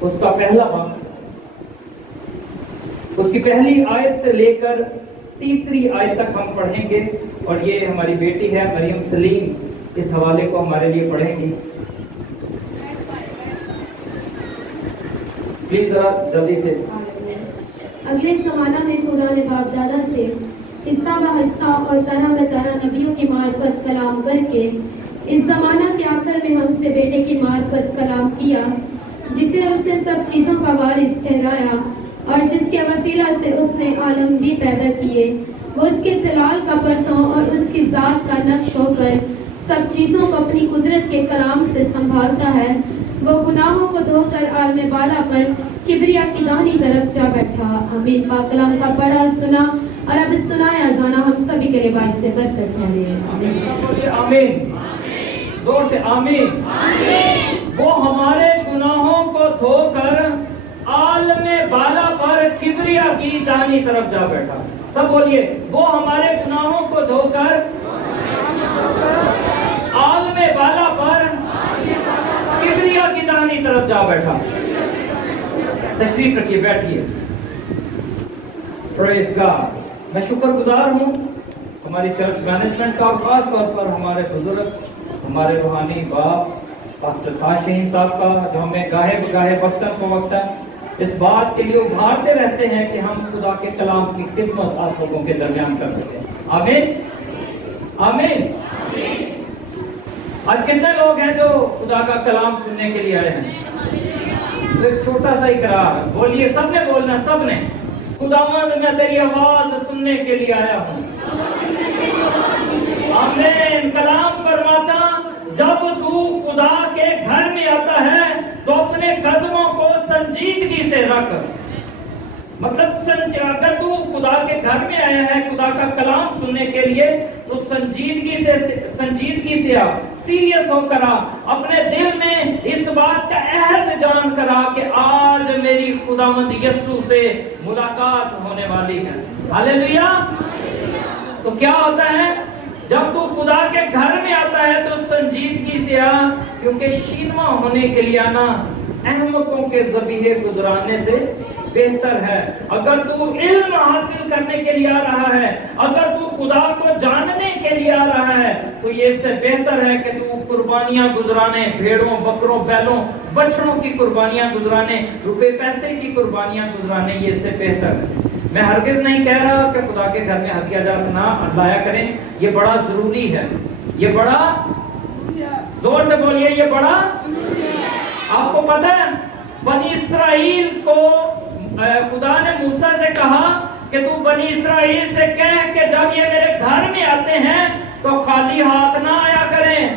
اس کا پہلا باب، اس کی پہلی آیت سے لے کر تیسری آیت تک ہم پڑھیں گے، اور یہ ہماری بیٹی ہے مریم سلیم اس حوالے کو ہمارے لیے پڑھیں گی۔ پلیز ذرا جلدی سے۔ اگلے زمانہ میں خدا نے باپ دادا سے حصہ بہ حصہ اور طرح بہ طرح نبیوں کی معرفت کلام کر کے اس زمانہ کے آخر میں ہم سے بیٹے کی معرفت کلام کیا، جسے اس نے سب چیزوں کا وارث ٹھہرایا اور جس کے وسیلہ سے اس نے عالم بھی پیدا کیے۔ وہ اس کے جلال کا پرتوں اور اس کی ذات کا نقش ہو کر سب چیزوں کو اپنی قدرت کے کلام سے سنبھالتا ہے۔ وہ گناہوں کو دھو کر عالم بالا پر کبریا کی داہنی طرف جا بیٹھا۔ آمین۔ پاک کلام کا پڑھا سنا اور اب سنایا جانا ہم سبھی کے لیے باعث سے برکت ٹھہرے۔ آمین۔ آمین، زور سے آمین۔ وہ ہمارے گناہوں کو دھو کر عالم بالا پر کبریا کی داہنی طرف جا بیٹھا۔ سب بولیے، وہ ہمارے گناہوں کو دھو کر عالم بالا پر کبریا کی داہنی طرف جا بیٹھا۔ تشریف رکھیے، بیٹھیے۔ پریز گاڈ۔ میں شکر گزار ہوں ہماری چرچ مینجمنٹ کا، اور خاص طور پر ہمارے بزرگ، ہمارے روحانی باپ پاسٹر خان شہین صاحب کا، جو ہمیں گاہے بگاہے وقتاً فوقتاً اس بات کے لیے ابھارتے رہتے ہیں کہ ہم خدا کے کلام کی خدمت آپ لوگوں کے درمیان کر سکیں۔ آمین، آمین۔ آج کتنے لوگ ہیں جو خدا کا کلام سننے کے لیے آئے ہیں؟ ایک چھوٹا سا اقرار بولیے، سب نے بولنا، سب نے۔ خداوند میں تیری آواز سننے کے لیے آیا ہوں۔ آمین۔ کلام فرماتا جب تو خدا کے گھر میں آتا ہے تو اپنے قدموں کو سنجیدگی سے رکھ۔ مطلب اگر تو خدا کے گھر میں آیا ہے خدا کا کلام سننے کے لیے تو سنجیدگی سے آ، سیریس ہو کر آ، اپنے دل میں اس بات کا عہد جان کر آ کہ آج میری خداوند یسوع سے ملاقات ہونے والی ہے۔ ہاللیلویا۔ تو کیا ہوتا ہے جب تو خدا کے گھر میں آتا ہے تو سنجیدگی سے آ، کیونکہ شینوا ہونے کے لیے آنا احمقوں کے ذبیحے گزرانے سے بہتر ہے۔ اگر تو علم حاصل کرنے کے لیے آ رہا ہے، اگر تو خدا کو جاننے کے لیے آ رہا ہے تو یہ اس سے بہتر ہے کہ تو قربانیاں گزرانے، بھیڑوں، بکروں، بیلوں، بچڑوں کی قربانیاں گزرانے، روپے پیسے کی قربانیاں گزرانے، یہ اس سے بہتر ہے۔ میں ہرگز نہیں کہہ رہا کہ خدا کے گھر میں ہدیہ جات نہ لایا کریں، یہ بڑا ضروری ہے، یہ بڑا، زور سے بولیے، یہ بڑا ضروری ہے۔ آپ کو پتہ ہے بنی اسرائیل کو خدا نے موسیٰ سے کہا کہ تو بنی اسرائیل سے کہہ کہ جب یہ میرے گھر میں آتے ہیں تو خالی ہاتھ نہ آیا کریں۔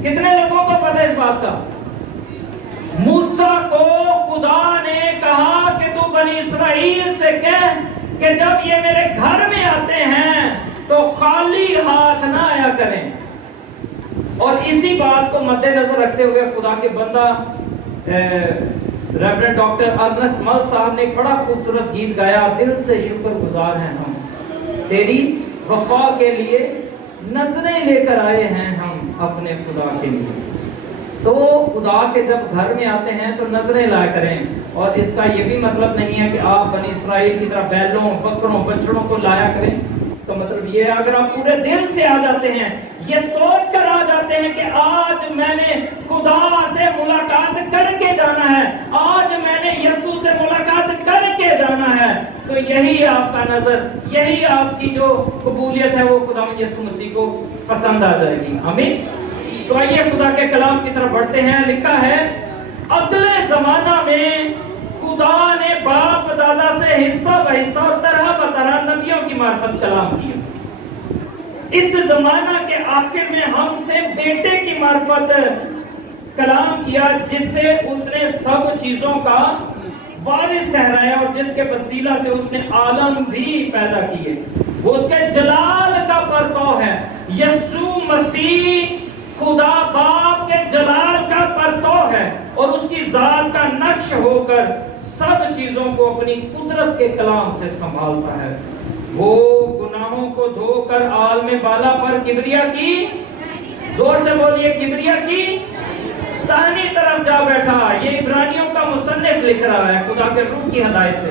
کتنے لوگوں کو پتہ ہے اس بات کا؟ موسیٰ کو خدا نے کہا کہ تو بنی اسرائیل سے کہہ کہ جب یہ میرے گھر میں آتے ہیں تو خالی ہاتھ نہ آیا کریں۔ اور اسی بات کو مد نظر رکھتے ہوئے خدا کے بندہ ریورنڈ ڈاکٹر ارنسٹ مل صاحب نے ایک بڑا خوبصورت گیت گایا، دل سے شکر گزار ہیں ہم، تیری وفا کے لیے نظریں لے کر آئے ہیں ہم اپنے خدا کے لیے۔ تو خدا کے جب گھر میں آتے ہیں تو نظریں لایا کریں، اور اس کا یہ بھی مطلب نہیں ہے کہ آپ بنی اسرائیل کی طرح بیلوں، بکروں، بچڑوں کو لایا کریں۔ اس کا مطلب یہ ہے اگر آپ پورے دل سے آ جاتے ہیں، یہ سوچ کر آ جاتے ہیں کہ آج میں نے خدا سے ملاقات کر کے جانا ہے، آج میں نے یسوع سے ملاقات کر کے جانا ہے، تو یہی آپ کا نظر، یہی آپ کی جو قبولیت ہے وہ خدا یسوع مسیح کو پسند آ جائے گی۔ آمین۔ تو آئیے خدا کے کلام کی طرف بڑھتے ہیں۔ لکھا ہے اگلے زمانہ میں خدا نے باپ دادا سے حصہ بہ حصہ اور طرح بہ طرح نبیوں کی معرفت کلام کیا۔ اس زمانہ کے آخر میں ہم سے بیٹے کی معرفت کلام کیا، جس سے اس نے سب چیزوں کا وارث ٹھہرایا اور جس کے وسیلہ سے اس نے عالم بھی پیدا کیے۔ وہ اس کے جلال کا پرتو ہے۔ یسوع مسیح خدا باپ کے جلال کا پرتو ہے اور اس کی ذات کا نقش ہو کر سب چیزوں کو اپنی قدرت کے کلام سے سنبھالتا ہے۔ وہ گناہوں کو دھو کر عالم بالا پر کبریا کی، زور سے بولیے، کبریا کی داہنی طرف جا بیٹھا۔ یہ عبرانیوں کا مصنف لکھ رہا ہے خدا کے روح کی ہدایت سے.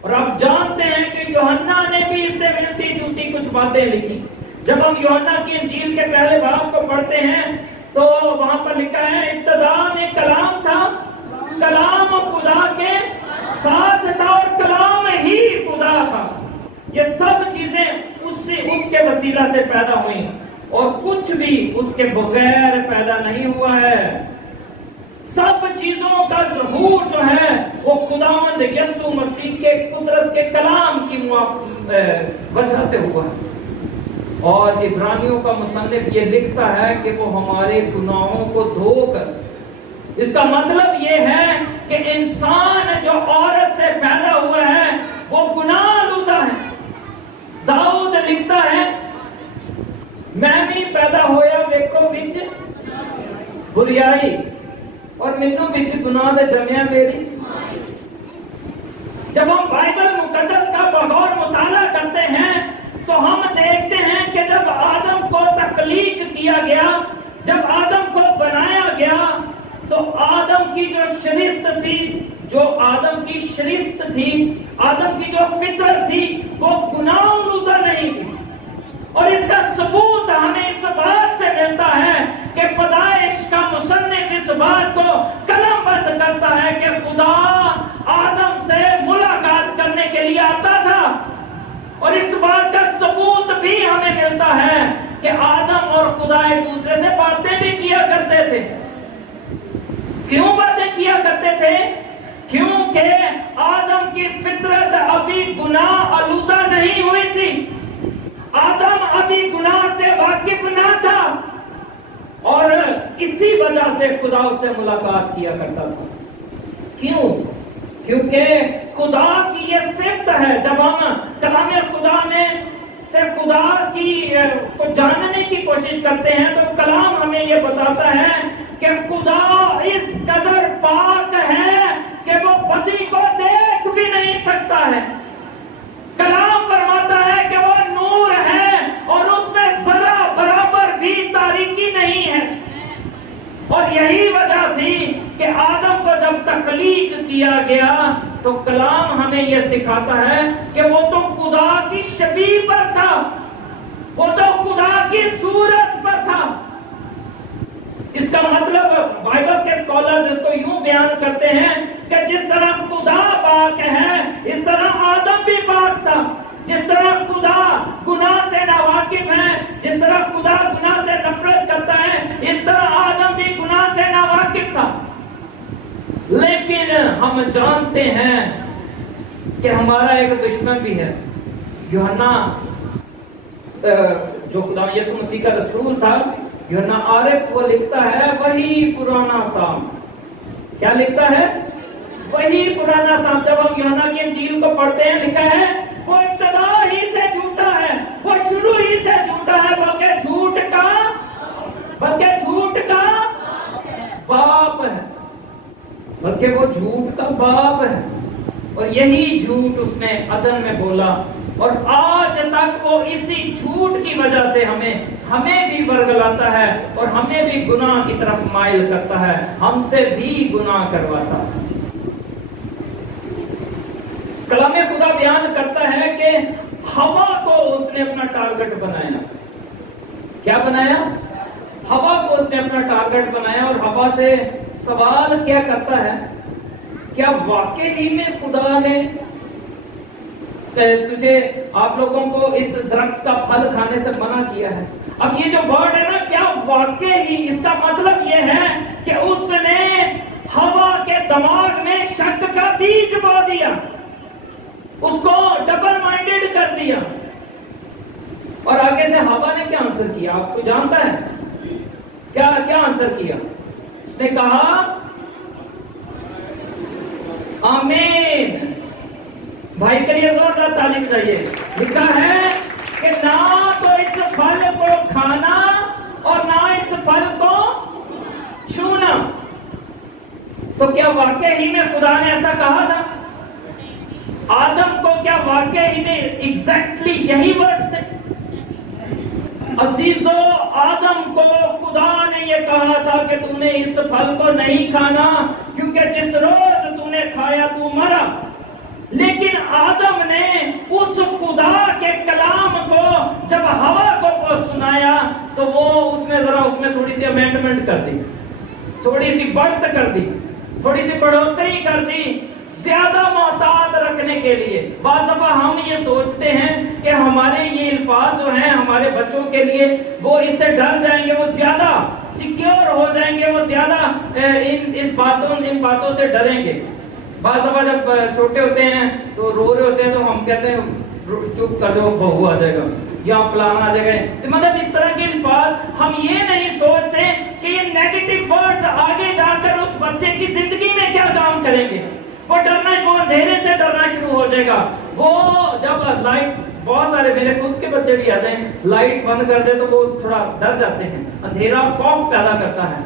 اور آپ جانتے ہیں کہ یوحنا نے بھی اس سے ملتی جلتی کچھ باتیں لکھی. جب ہم یوحنا کی انجیل کے پہلے باب کو پڑھتے ہیں تو وہاں پر لکھا ہے ابتدا میں کلام تھا, کلام خدا کے ساتھ تھا اور کلام ہی خدا تھا. یہ سب چیزیں اس کے وسیلہ سے پیدا ہوئی اور کچھ بھی اس کے بغیر پیدا نہیں ہوا ہے. سب چیزوں کا ظہور جو ہے وہ خداوند یسوع مسیح کے قدرت کے کلام کی وجہ سے ہوا ہے. اور عبرانیوں کا مصنف یہ لکھتا ہے کہ وہ ہمارے گناہوں کو دھو کر, اس کا مطلب یہ ہے کہ انسان جو عورت سے پیدا ہوا ہے وہ گناہ آلودہ ہے. داؤد لکھتا ہے میں بھی پیدا ہویا ویکو وچ بریائی اور مینوں وچ گناہ دے جمیا میری. جب ہم بائبل مقدس کا بغور مطالعہ کرتے ہیں تو ہم دیکھتے ہیں کہ جب آدم کو تخلیق کیا گیا, جب آدم کو بنایا گیا تو آدم کی جو شرست تھی, جو آدم کی شرست تھی, آدم کی جو فطرت تھی وہ گناہ آلودہ نہیں تھی. اور اس کا ثبوت ہمیں اس بات سے ملتا ہے کہ پیدائش کا مصنف اس بات کو قلم بند کرتا ہے کہ خدا آدم سے ملاقات کرنے کے لیے آتا تھا. اور اس بات کا ثبوت بھی ہمیں ملتا ہے کہ آدم اور خدا ایک دوسرے سے باتیں بھی کیا کرتے تھے. کیوں باتیں کیا کرتے تھے؟ کیونکہ آدم کی فطرت ابھی گناہ آلودہ نہیں ہوئی تھی. آدم ابھی گناہ سے واقف نہ تھا اور اسی وجہ سے خدا اس سے ملاقات کیا کرتا تھا. کیوں؟ کیونکہ خدا کی یہ صفت ہے. جب ہم کلام خدا میں سے خدا کی کو جاننے کی کوشش کرتے ہیں تو کلام ہمیں یہ بتاتا ہے کہ خدا اس قدر پاک ہے کہ وہ بدی کو دیکھ بھی نہیں سکتا ہے. کلام فرماتا ہے کہ وہ نور ہے اور اس میں ذرا برابر بھی تاریکی نہیں ہے. اور یہی وجہ تھی کہ آدم کو جب تخلیق کیا گیا تو کلام ہمیں یہ سکھاتا ہے کہ وہ تو خدا کی شبیہ پر تھا, وہ تو خدا کی صورت پر تھا. اس کا مطلب بائبل کے اسکالرز اس کو یوں بیان کرتے ہیں کہ جس طرح خدا پاک ہے اس طرح آدم بھی پاک تھا. جس طرح خدا گناہ سے ناواقف ہے, جس طرح خدا گناہ سے نفرت کرتا ہے, اس طرح آدم بھی گناہ سے ناواقف تھا. لیکن ہم جانتے ہیں کہ ہمارا ایک دشمن بھی ہے. یوحنا جو خدا یسوع مسیح کا رسول تھا, یوحنا عارف, وہ لکھتا ہے وہی پرانا سام. کیا لکھتا ہے؟ وہی پرانا سام. جب ہم یوحنا کی انجیل کو پڑھتے ہیں لکھا ہے وہ ابتدا ہی سے جھوٹا ہے, وہ شروع ہی سے جھوٹا ہے, بلکہ جھوٹ کا باپ ہے, بلکہ وہ جھوٹ کا باپ ہے. اور یہی جھوٹ اس نے عدن میں بولا اور آج تک وہ اسی جھوٹ کی وجہ سے ہمیں بھی ورگلاتا ہے اور ہمیں بھی گناہ کی طرف مائل کرتا ہے, ہم سے بھی گناہ کرواتا ہے. کلام خدا بیان کرتا ہے کہ ہوا کو اس نے اپنا ٹارگٹ بنایا. کیا بنایا؟ ہوا کو اس نے اپنا ٹارگٹ بنایا. اور ہوا سے سوال کیا کرتا ہے, کیا واقعی میں خدا نے تجھے, آپ لوگوں کو اس درخت کا پھل کھانے سے منع کیا ہے؟ اب یہ جو ورڈ ہے نا, کیا واقعی, اس کا مطلب یہ ہے کہ اس نے ہوا کے دماغ میں شک کا بیج بو دیا, اس کو ڈبل مائنڈڈ کر دیا. اور آگے سے ہوا نے کیا آنسر کیا آپ کو جانتا ہے؟ کیا آنسر کیا؟ اس نے کہا آمین. بھائی کریے زور سے تعلیم چاہیے. لکھا ہے کہ نہ تو اس پھل کو کھانا اور نہ اس پھل کو چھونا. تو کیا واقعی میں خدا نے ایسا کہا تھا؟ آدم کو کیا واقعی میں ایگزیکٹلی یہی ورڈز تھے؟ عزیزو, آدم کو خدا نے یہ کہا تھا کہ تم نے اس پھل کو نہیں کھانا, کیونکہ جس روز کھایا تو مرا. لیکن آدم نے اس خدا کے کلام کو جب ہوا کو سنایا تو وہ اس میں تھوڑی سی امینڈمنٹ کر دی, تھوڑی سی بڑھت کر دی, تھوڑی سی بڑھوتری کر دی, زیادہ محتاط رکھنے کے لیے. بعض دفعہ ہم یہ سوچتے ہیں کہ ہمارے یہ الفاظ جو ہیں ہمارے بچوں کے لیے وہ اس سے ڈر جائیں گے, وہ زیادہ سیکیور ہو جائیں گے, وہ زیادہ ان باتوں سے ڈریں گے. بعض دفعہ جب چھوٹے ہوتے ہیں تو رو رہے ہوتے ہیں تو ہم کہتے ہیں چپ کر دو, بہو آ جائے گا یا فلانا آ جائے گا. مطلب اس طرح کے الفاظ ہم یہ نہیں سوچتے کہ یہ نیگیٹو ورڈز آگے جا کر اس بچے کی زندگی میں کیا کام کریں گے. وہ ڈرنا, وہ اندھیرے سے ڈرنا شروع ہو جائے گا. وہ جب لائٹ, بہت سارے میرے خود کے بچے بھی آتے ہیں, لائٹ بند کر دے تو وہ تھوڑا ڈر جاتے ہیں, اندھیرا خوف پیدا کرتا ہے.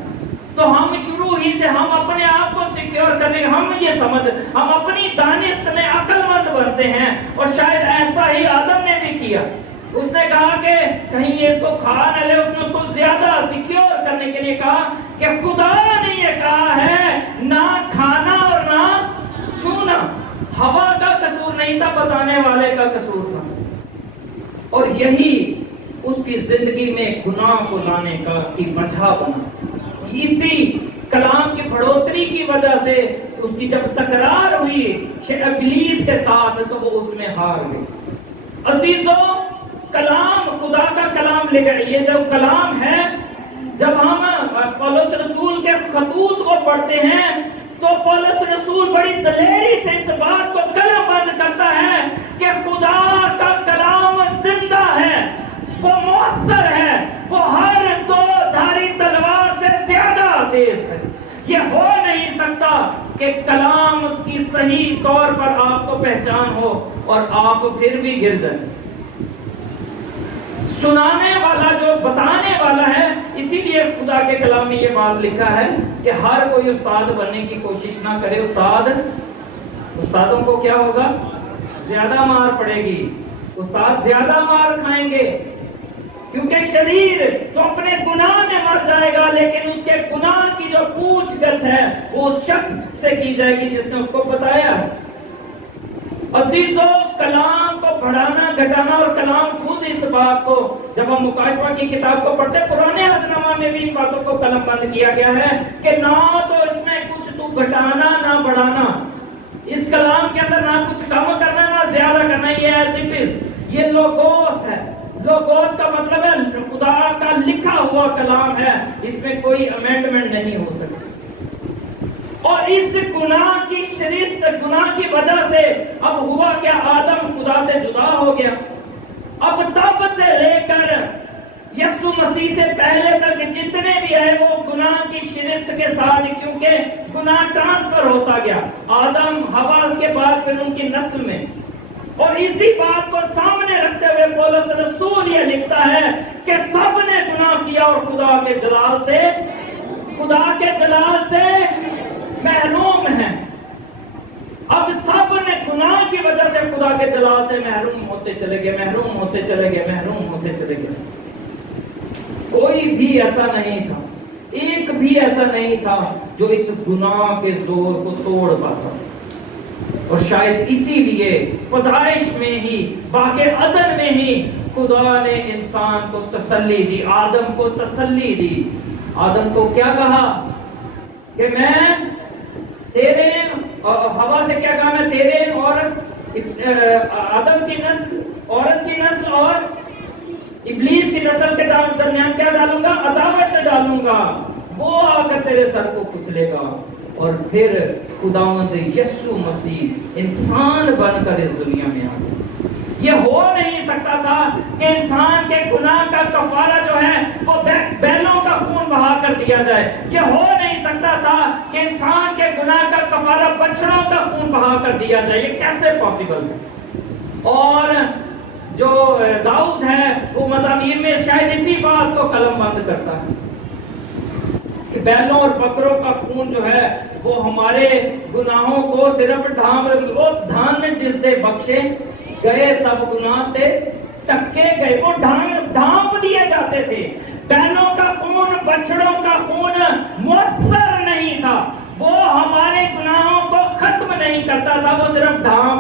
تو ہم شروع ہی سے ہم اپنے آپ کو سیکیور کرنے, ہم اپنی دانست میں عقل مند بنتے ہیں. اور شاید ایسا ہی آدم نے بھی کیا. اس نے کہا کہ کہیں یہ اس کو کھا نہ لے. اس نے اس کو زیادہ سیکیور کرنے کے لیے کہا کہ خدا نے یہ کہا ہے نہ کھانا اور نہ چھونا. ہوا کا قصور نہیں تھا, بتانے والے کا قصور تھا. اور یہی اس کی زندگی میں گناہ کو لانے کی وجہ بنا. اسی کلام کی بڑھوتری کی وجہ سے اس کی جب تکرار ہوئی ابلیس کے ساتھ تو وہ اس میں ہار گئی. عزیزوں, کلام, خدا کا کلام لے کر, یہ جو کلام ہے, جب ہم پولس رسول کے خطوط کو پڑھتے ہیں تو پولس رسول بڑی دلیری سے اس بات کو قلم بند کرتا ہے کہ خدا کا کلام زندہ ہے, وہ مؤثر ہے, وہ ہر دو دھاری تلوار سے زیادہ تیز ہے. یہ ہو نہیں سکتا کہ کلام کی صحیح طور پر آپ کو پہچان ہو اور آپ پھر بھی گر جائیں. سنانے والا جو بتانے والا ہے, اسی لیے خدا کے کلام میں یہ بات لکھا ہے کہ ہر کوئی استاد بننے کی کوشش نہ کرے. استادوں کو کیا ہوگا, زیادہ مار پڑے گی, استاد زیادہ مار کھائیں گے, کیونکہ شریر تو اپنے گناہ میں مر جائے گا, لیکن اس کے گناہ کی جو پوچھ گچھ ہے وہ اس شخص سے کی جائے گی جس نے اس کو بتایا. عزیزوں, کلام کو بڑھانا گھٹانا, اور کلام خود اس بات کو, جب ہم مکاشفہ کی کتاب کو پڑھتے ہیں, پرانے عہدنامہ میں بھی ان باتوں کو قلم بند کیا گیا ہے کہ نہ تو اس میں کچھ تو گھٹانا نہ بڑھانا. اس کلام کے اندر نہ کچھ کم کرنا نہ زیادہ کرنا. یہ ایز اٹ از, یہ لوگوس ہے. لوگوس کا مطلب ہے خدا کا لکھا ہوا کلام ہے, اس میں کوئی امینڈمنٹ نہیں ہو سکتی. اور اس گناہ کی شرست, گناہ کی وجہ سے اب ہوا کیا, آدم خدا سے جدا ہو گیا. اب تب سے لے کر یسوع مسیح سے پہلے تک جتنے بھی آئے وہ گناہ کی شرست کے ساتھ, کیونکہ گناہ ٹرانسفر ہوتا گیا آدم ہوا کے بعد پھر ان کی نسل میں. اور اسی بات کو سامنے رکھتے ہوئے پولس رسول یہ لکھتا ہے کہ سب نے گناہ کیا اور خدا کے جلال سے محروم ہیں. اب سب نے گناہ کی وجہ سے خدا کے جلال سے محروم ہوتے چلے گئے. کوئی بھی ایسا نہیں تھا, ایک بھی ایسا نہیں تھا جو اس گناہ کے زور کو توڑ پاتا. اور شاید اسی لیے پیدائش میں ہی, باغ عدن میں ہی خدا نے انسان کو تسلی دی, آدم کو تسلی دی. آدم کو کیا کہا کہ میں تیرے, ہوا سے کیا کہا, میں تیرے اور آدم کی نسل, عورت کی نسل اور ابلیس کی نسل کے درمیان کیا ڈالوں گا, عداوت ڈالوں گا, وہ آ کر تیرے سر کو کچلے گا. اور پھر خداوند یسوع مسیح انسان بن کر اس دنیا میں آ گیا. یہ ہو نہیں سکتا تھا کہ انسان کے گناہ کا کفارہ جو ہے وہ بیلوں کا خون بہا کر دیا جائے. یہ ہو نہیں سکتا تھا کہ انسان کے گناہ کا کفارہ بچڑوں کا خون بہا کر دیا جائے. یہ کیسے پاسبل ہے؟ اور جو داؤد ہے وہ مزامیر میں شاید اسی بات کو قلم بند کرتا ہے کہ بیلوں اور بکروں کا خون جو ہے وہ ہمارے گناہوں کو صرف دھان جس دے بخشے گئے سب گناہ تے ٹکے گئے. وہ ڈھانپ دیے جاتے تھے. بیلوں کا خون, بچڑوں کا خون مؤثر نہیں تھا, وہ ہمارے گناہوں کو ختم نہیں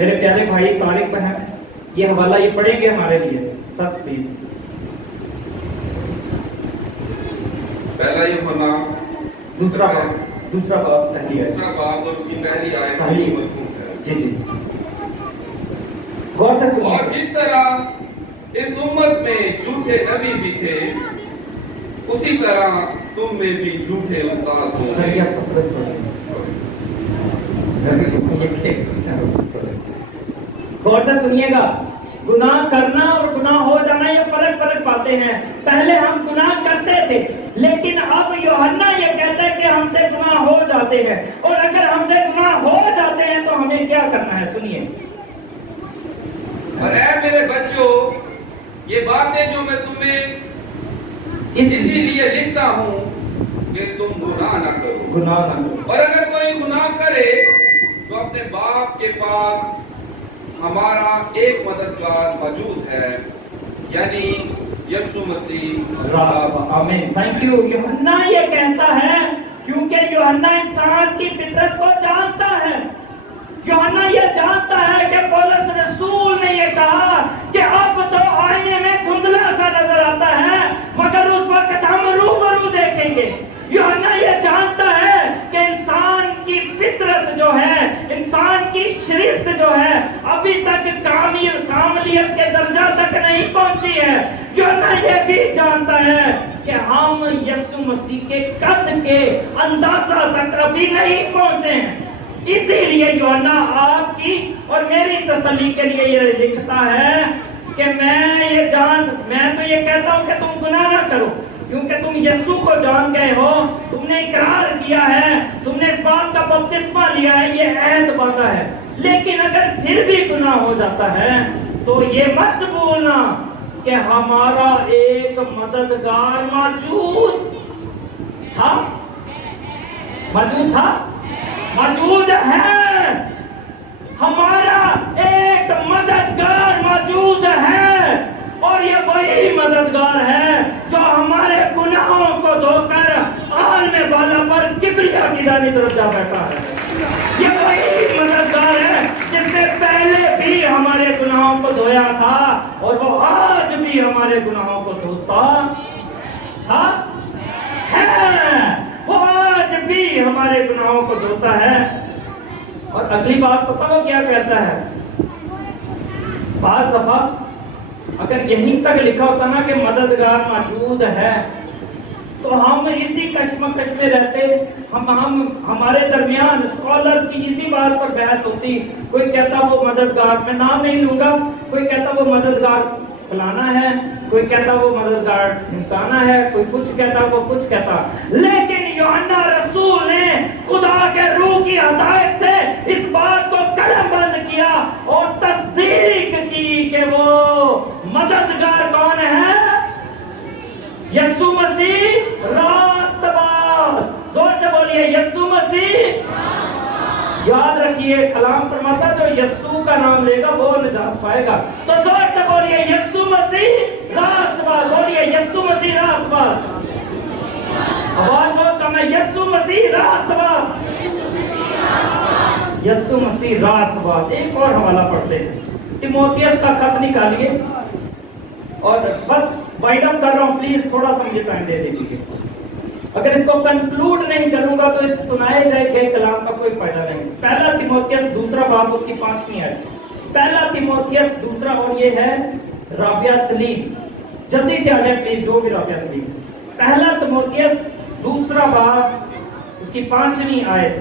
میرے پیارے بھائی طارق بہن یہ حوالہ یہ پڑھیں گے ہمارے لیے سب پلیز. پہلا یوحنا دوسرا باب پہلی آیت. دوسرا باب اور اس کی پہلی آیت پہلی. مضمون ہے. جی غور سے سنیے. اور جس طرح اس امت میں جھوٹے نبی بھی تھے اسی طرح تم میں بھی جھوٹے استاد ہوں سر گے. کیا پترس پڑھیں. غور سے سنیے گا. گناہ کرنا اور گناہ ہو جانا یہ فرق پاتے ہیں. پہلے ہم گناہ کرتے تھے لیکن اب یوحنا یہ کہتا ہے کہ ہم سے گناہ ہو جاتے ہیں. اور اگر ہم سے گناہ ہو جاتے ہیں تو ہمیں کیا کرنا ہے؟ سنیے. اور اے میرے بچوں یہ باتیں جو میں تمہیں اسی لیے لکھتا ہوں کہ تم گناہ نہ کرو. اور اگر کوئی گناہ کرے تو اپنے باپ کے پاس ہمارا ایک مددگار موجود ہے یعنی یسوع مسیح. آمین. Thank you. یوحنا یہ کہتا ہے کیونکہ یوحنا انسان کی فطرت کو جانتا ہے. یوحنا یہ جانتا ہے کہ پولس رسول نے یہ کہا کہ اب تو آئینے میں دھندلا سا نظر آتا ہے مگر اس وقت ہم روبرو دیکھیں گے. یوحنا یہ جانتا ہے کہ انسان کی فطرت جو ہے انسان کی شرست جو ہے ابھی تک کاملیت کے درجہ تک نہیں پہنچی ہے. یوحنا یہ بھی جانتا ہے کہ ہم یسوع مسیح کے قد کے اندازہ تک ابھی نہیں پہنچے ہیں. اسی لیے یوحنا آپ کی اور میری تسلی کے لیے یہ لکھتا ہے کہ میں تو یہ کہتا ہوں کہ تم گناہ نہ کرو کیونکہ تم یسوع کو جان گئے ہو. تم نے اقرار کیا ہے, تم نے اس بات کا بپتسمہ لیا ہے, یہ عہد باندھا ہے. لیکن اگر پھر بھی گناہ ہو جاتا ہے تو یہ مت بھولنا کہ ہمارا ایک مددگار موجود تھا موجود ہے. ہمارا ایک مددگار موجود ہے اور یہ وہی مددگار ہے جو ہمارے گناہوں کو دھو کر عالم بالا پر کبریا کی دانی طرف جا بیٹھا ہے. یہ وہی مددگار ہے جس نے پہلے بھی ہمارے گناہوں کو دھویا تھا اور وہ آج بھی ہمارے گناہوں کو دھوتا ہے. وہ آج بھی ہمارے گناہوں کو دھوتا ہے. اور اگلی بات پتہ وہ کیا کہتا ہے؟ بعض دفعہ اگر یہیں تک لکھا ہوتا نا کہ مددگار موجود ہے تو ہم اسی کشمکش میں رہتے. ہمارے درمیان اسکالرز کی اسی بات پر بحث ہوتی. کوئی کہتا وہ مددگار, میں نام نہیں لوں گا, کوئی کہتا وہ مددگار فلانا ہے, کوئی کہتا وہ مددگار ڈھمکانا ہے, کوئی کچھ کہتا وہ کچھ کہتا. لیکن یوحنا رسول نے خدا کے روح کی ہدایت سے اس بات کو قلم بند کیا اور تصدیق کی کہ وہ مددگار کون ہے؟ یسوع مسیح راست باز. زور سے بولیے یسوع مسیح. یاد رکھیے کلام فرماتا جو یسوع کا نام لے گا وہ نجات پائے گا. تو زور سے بولیے یسوع مسیح راست باز. بولیے یسوع مسیح راست باز. آواز بہت کم ہے. یسوع مسیح راست باز. یسوع مسیح راست باز. ایک اور حوالہ پڑھتے ہیں. تیموتھیوس کا خط نکالیے اور بس وائنڈ اپ کر رہا ہوں, پلیز تھوڑا سا مجھے ٹائم دے دیجیے. اگر اس کو کنکلوڈ نہیں کروں گا تو اس سنائے جائے گئے کلام کا کوئی فائدہ نہیں. پہلا تیموتھیوس دوسرا باب اس کی 5ویں آیت. پہلا تیموتھیوس دوسرا, اور یہ ہے رابعہ سلیم. جلدی سے آ جائے پلیز جو بھی رابعہ سلیم. پہلا تیموتھیوس دوسرا باب اس کی 5ویں آیت.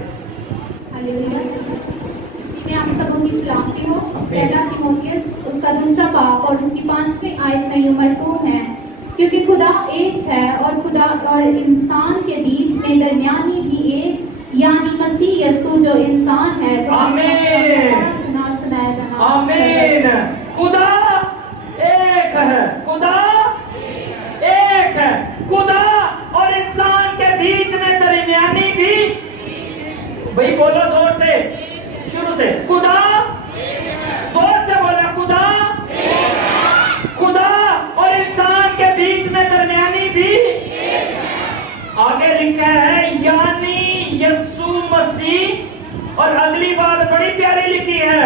ہلیلویا. اسی میں آپ سبوں کی سلامتی ہو. پہلا تیموتھیوس اس کا دوسرا باب اور اس کی 5ویں آیت میں یوں مرقوم ہے کیونکہ خدا ایک ہے اور خدا اور انسان کے بیچ میں درمیانی بھی ایک یعنی مسیح یسوع جو انسان ہے. آمین. سنایا جانا. آمین. خدا ایک ہے. خدا ایک ہے. خدا اور انسان کے بیچ میں درمیانی بھی. بھائی بولو زور سے, شروع سے. خدا زور سے بولا. خدا اور انسان کے بیچ میں درمیانی بھی. آگے لکھا ہے یعنی یسوع مسیح. اور اگلی بات بڑی پیاری لکھی ہے